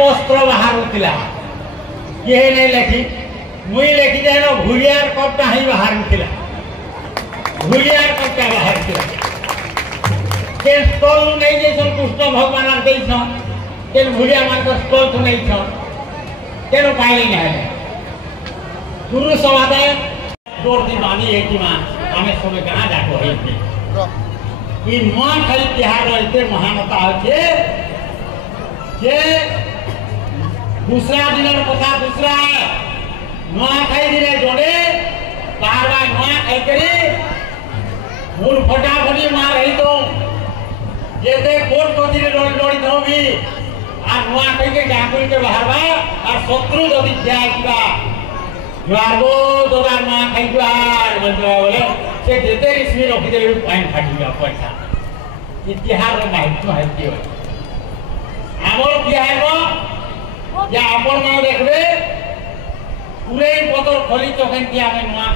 वस्त्र बाहरुला किए नहीं लेखी मुई लेखी जाए भूलियार कपटा ही बाहरुला भूलियार कपटा बाहर के स्टल नहीं जैसन कृष्ण भगवान के भूलिया मान स्टल तो नहीं केन पाइले नहीं गुरु समादाय जोर दी मानी एक आम सब गाँ जाक ये नुआखाई तिहार एते महानता अच्छे जे दूसरा दिन कथा दूसरा है नुआखाई दिन जोड़े बार बार नुआखाई करी मूल फटाफटी मार रही तो जैसे कोर्ट को दिन लड़ी तो भी आ नुआखाई के डाकुल के बाहर बा और शत्रु जदि जाइबा जुआरगो दोदार नुआखाई जुआर बोले से जेते इसमें रखी दे पॉइंट फाटिबा पैसा इतिहास रो महत्व है कि आमर बिहार रो या अपन माने देखबे पूरे पतर खली चखन कि आमे नुआ